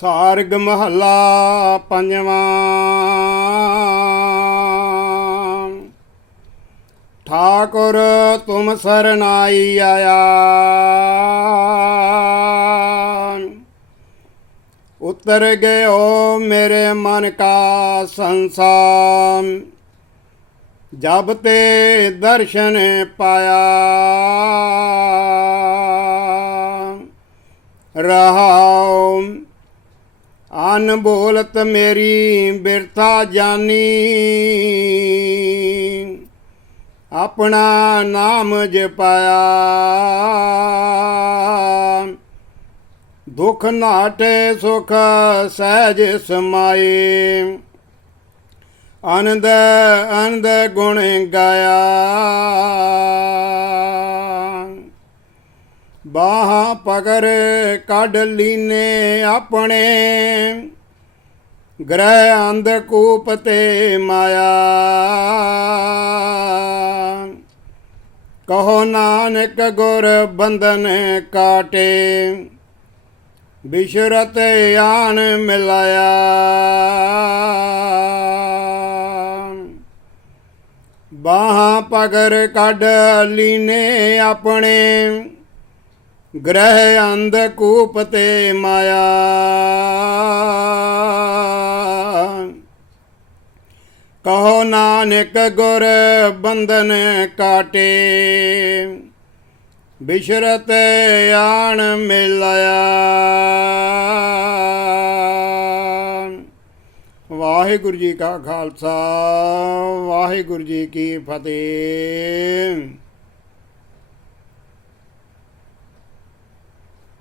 ਸਾਰਗ ਮਹੱਲਾ ਪੰਜਵਾਂ। ਠਾਕੁਰ ਤੁਮ ਸਰਨਾਈ ਆਇਆ। ਉਤਰ ਗਇਓ ਮੇਰੇ ਮਨ ਕਾ ਸੰਸਾਰ। ਜਬ ਤੇ ਦਰਸ਼ਨ ਪਾਇਆ। ਰਹਾਉ ਅਨ ਬੋਲਤ ਮੇਰੀ ਬਿਰਥਾ ਜਾਨੀ। ਆਪਣਾ ਨਾਮ ਜਪਾਇਆ। ਦੁਖ ਨਾਟੇ ਸੁਖ ਸਹਿਜ ਸਮਾਏ। ਆਨੰਦ ਆਨੰਦ ਗੁਣ ਗਾਇਆ। ਬਾਹਾਂ ਪਗਰ ਕੱਢ ਲੀਨੇ ਆਪਣੇ। ਗ੍ਰਹਿ ਅੰਧ ਕੂਪ ਤੇ ਮਾਇਆ। ਕਹੋ ਨਾਨਕ ਗੁਰ ਬੰਧਨ ਕਾਟੇ। ਬਿਸ਼ਰਤ ਆਨ ਮਿਲਾਇਆ। ਬਾਹਾਂ ਪਗਰ ਕੱਢ ਲੀਨੇ ਆਪਣੇ। ਗ੍ਰਹਿ ਅੰਧ ਕੂਪ ਤੇ ਮਾਇਆ। ਕਹੋ ਨਾਨਕ ਗੁਰ ਬੰਧਨ ਕਾਟੇ, ਬਿਸ਼ਰਤ ਆਣ ਮਿਲਿਆ ਵਾਹਿਗੁਰੂ ਜੀ ਕਾ ਖਾਲਸਾ, ਵਾਹਿਗੁਰੂ ਜੀ ਕੀ ਫਤਿਹ।